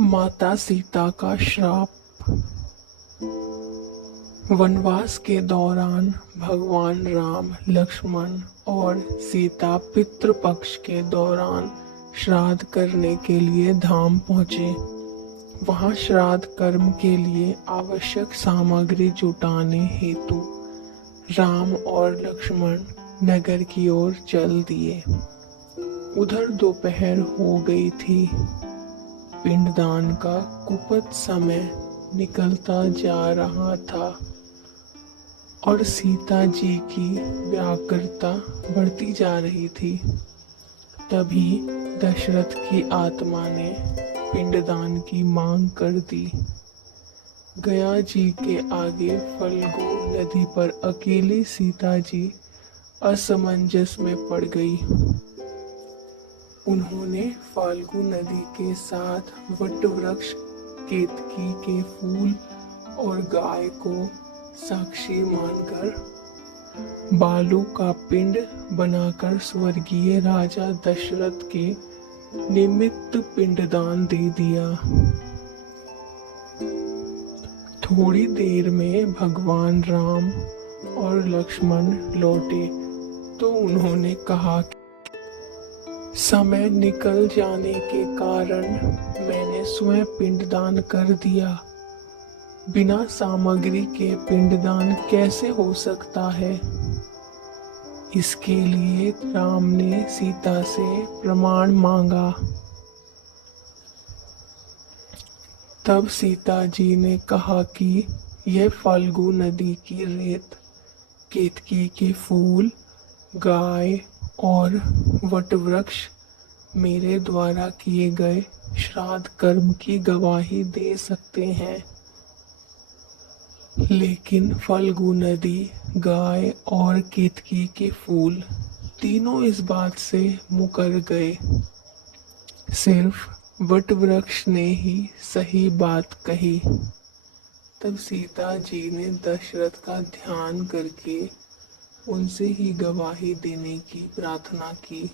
माता सीता का श्राप। वनवास के दौरान भगवान राम, लक्ष्मण और सीता पितृपक्ष के दौरान श्राद्ध करने के लिए धाम पहुंचे। वहां श्राद्ध कर्म के लिए आवश्यक सामग्री जुटाने हेतु राम और लक्ष्मण नगर की ओर चल दिए। उधर दोपहर हो गई थी। पिंडदान का कुपथ समय निकलता जा रहा था और सीता जी की व्याकुलता बढ़ती जा रही थी। तभी दशरथ की आत्मा ने पिंडदान की मांग कर दी। गया जी के आगे फल्गु नदी पर अकेली सीता जी असमंजस में पड़ गई। उन्होंने फाल्गु नदी के साथ वट वृक्ष, केतकी के फूल और गाय को साक्षी मानकर बालू का पिंड बनाकर स्वर्गीय राजा दशरथ के निमित्त पिंडदान दे दिया। थोड़ी देर में भगवान राम और लक्ष्मण लौटे तो उन्होंने कहा कि समय निकल जाने के कारण मैंने स्वयं पिंडदान कर दिया। बिना सामग्री के पिंडदान कैसे हो सकता है? इसके लिए राम ने सीता से प्रमाण मांगा। तब सीता जी ने कहा कि यह फाल्गु नदी की रेत, केतकी के फूल, गाय और वटवृक्ष मेरे द्वारा किए गए श्राद्ध कर्म की गवाही दे सकते हैं। लेकिन फाल्गु नदी, गाय और केतकी के फूल तीनों इस बात से मुकर गए। सिर्फ वटवृक्ष ने ही सही बात कही। तब सीता जी ने दशरथ का ध्यान करके उनसे ही गवाही देने की प्रार्थना की।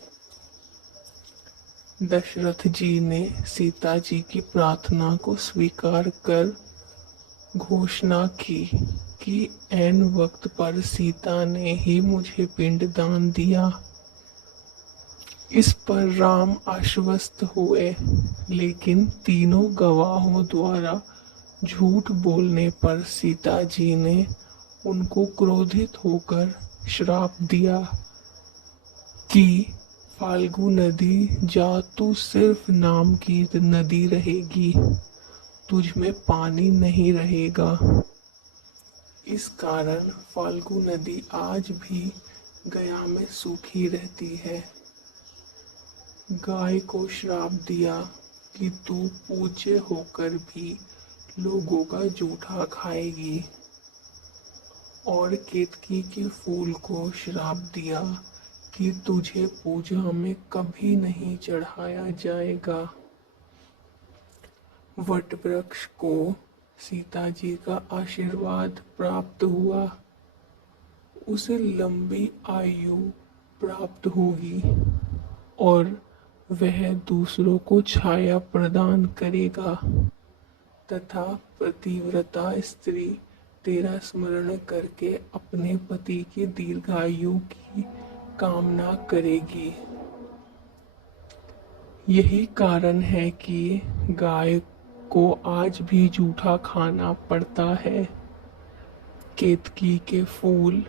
दशरथ जी ने सीता जी की प्रार्थना को स्वीकार कर घोषणा की कि ऐन वक्त पर सीता ने ही मुझे पिंड दान दिया। इस पर राम आश्वस्त हुए, लेकिन तीनों गवाहों द्वारा झूठ बोलने पर सीता जी ने उनको क्रोधित होकर श्राप दिया कि फाल्गु नदी जा तू सिर्फ नाम की नदी रहेगी, तुझ में पानी नहीं रहेगा। इस कारण फाल्गु नदी आज भी गया में सूखी रहती है। गाय को श्राप दिया कि तू पूज्य होकर भी लोगों का जूठा खाएगी, और केतकी के फूल को श्राप दिया कि तुझे पूजा में कभी नहीं चढ़ाया जाएगा। वट वृक्ष को सीता जी का आशीर्वाद प्राप्त हुआ, उसे लंबी आयु प्राप्त होगी और वह दूसरों को छाया प्रदान करेगा तथा पतिव्रता स्त्री तेरा स्मरण करके अपने पति की दीर्घायु की कामना करेगी। यही कारण है कि गाय को आज भी जूठा खाना पड़ता है। केतकी के फूल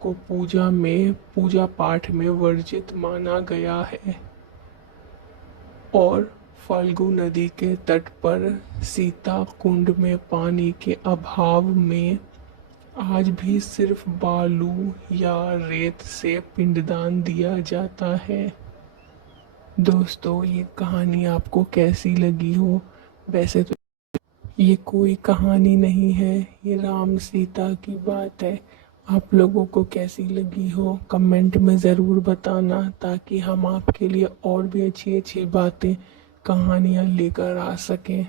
को पूजा पाठ में वर्जित माना गया है और फाल्गु नदी के तट पर सीता कुंड में पानी के अभाव में आज भी सिर्फ बालू या रेत से पिंडदान दिया जाता है। दोस्तों, ये कहानी आपको कैसी लगी हो? वैसे तो ये कोई कहानी नहीं है, ये राम सीता की बात है। आप लोगों को कैसी लगी हो कमेंट में ज़रूर बताना, ताकि हम आपके लिए और भी अच्छी अच्छी बातें, कहानियाँ लेकर आ सकें।